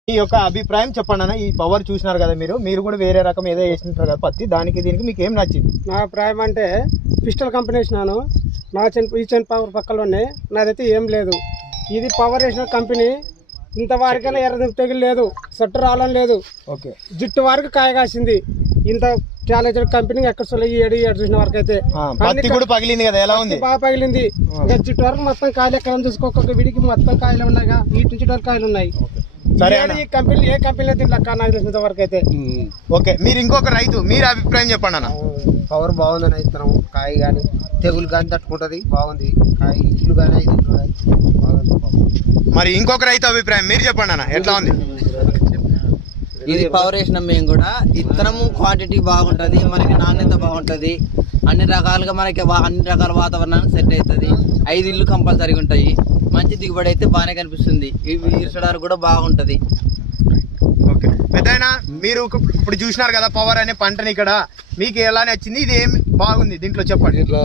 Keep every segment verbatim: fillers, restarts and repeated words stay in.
ఈ యొక్క అభిప్రాయం చెప్పండి అన్న. ఈ పవర్ చూసినారు కదా మీరు మీరు కూడా వేరే రకం ఏదో వేసినారు కదా పత్తి, దానికి దీనికి మీకు ఏం నచ్చింది? నా అభిప్రాయం అంటే పిస్టల్ కంపెనీ వేసినాను, నా చెన్ ఈ చెన్ పవర్ పక్కలోనే, నాదైతే ఏం లేదు. ఇది పవర్ వేసిన కంపెనీ ఇంతవరకైనా ఎర్ర తెగులు లేదు, సట్టు రావడం లేదు, ఓకే జుట్టు వరకు కాయ కాసింది. ఇంత ఛాలెంజ్ కంపెనీ ఎక్కడ చూడలేదు, ఏడు ఏడు చూసిన వరకు అయితే పత్తి కూడా పగిలింది కదా, ఎలా ఉంది? బాగా పగిలింది. ఇంకా జుట్టు వరకు మొత్తం కాయలు ఎక్కడ చూసుకో, ఒక్కొక్క విడికి మొత్తం కాయలు ఉన్నాయి, వీటి నుంచి వరకు కాయలు ఉన్నాయి. సరే ఈ కంపెనీ ఏ కంపెనీ అయితే ఇట్లా నాకు తెలిసినంత వరకు అయితే. ఓకే, మీరు ఇంకొక రైతు, మీరు అభిప్రాయం చెప్పండి అన్న. పవర్ బాగుందని ఇస్తున్నాం, కాయ కానీ తెగులు కానీ తట్టుకుంటుంది, బాగుంది. కాయ ఇల్లు కానీ ఐదు ఇల్లు ఉన్నాయి, బాగుంది. మరి ఇంకొక రైతు అభిప్రాయం మీరు చెప్పండి అన్న, ఎట్లా ఉంది? ఇది పవర్ వేసినాం మేము కూడా. ఇత్తనము క్వాంటిటీ బాగుంటుంది, మనకి నాణ్యత బాగుంటుంది, అన్ని రకాలుగా మనకి అన్ని రకాల వాతావరణానికి సెట్ అవుతుంది. ఐదు ఇల్లు కంపల్సరీగా ఉంటాయి, మంచి దిగుబడి అయితే బాగానే కనిపిస్తుంది. ఇవి ఈర్చడానికి కూడా బాగుంటుంది. ఓకే పెద్దయినా మీరు ఇప్పుడు చూసినారు కదా పవర్ అనే పంటని, ఇక్కడ మీకు ఎలా నచ్చింది? ఇది ఏం బాగుంది దీంట్లో చెప్పండి. ఇట్లా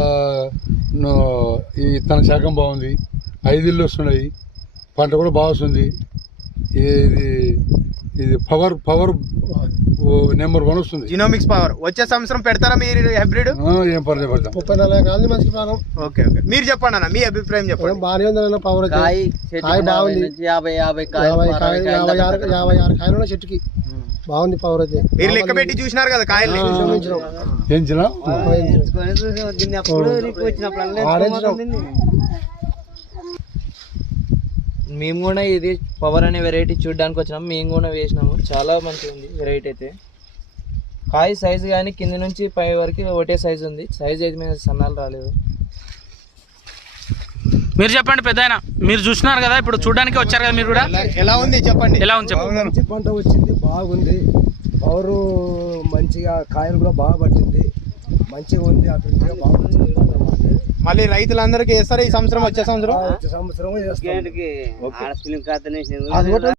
ఈ ఇత్తన శాఖం బాగుంది, ఐదు ఇల్లు వస్తున్నాయి, పంట కూడా బాగా వస్తుంది. ఇది ఇది పవర్ పవర్ నెంబర్ వన్ వస్తుంది. జినోమిక్స్ పవర్ వచ్చే సంవత్సరం పెడతారా మీరు హైబ్రిడ్? ఏం పర్లేదు పెడతాం. ముప్పై నలభై కాదు మంచి ప్రాణం. ఓకే ఓకే, మీరు చెప్పండి అన్న, మీ అభిప్రాయం చెప్పండి. బాగానే ఉంది పవర్, కాయ కాయ బాగుంది. యాభై యాభై యాభై యాభై ఆరు యాభై ఆరు కాయలు ఉన్న చెట్టుకి బాగుంది పవర్ అయితే. మీరు లెక్క పెట్టి చూసినారు కదా కాయలు? పెంచినా మేము కూడా ఇది పవర్ అనే వెరైటీ చూడడానికి వచ్చినాము, మేము కూడా వేసినాము. చాలా మంచిగా ఉంది వెరైటీ అయితే. కాయ సైజు కానీ కింద నుంచి పై వరకు ఒకటే సైజు ఉంది, సైజు అయితే మీద సన్నాలు రాలేదు. మీరు చెప్పండి పెద్దాయన, మీరు చూసినారు కదా, ఇప్పుడు చూడడానికి వచ్చారు కదా మీరు కూడా, ఎలా ఉంది చెప్పండి? ఎలా ఉంది చెప్పండి. మంచి పంట వచ్చింది, బాగుంది. పవరు మంచిగా, కాయలు కూడా బాగా పట్టింది, మంచిగా ఉంది, అభివృద్ధిగా బాగుంది. మళ్ళీ రైతులందరికీ వేస్తారు ఈ సంవత్సరం, వచ్చే సంవత్సరం? సంవత్సరం ఆడ ఫిలిం ఖాతా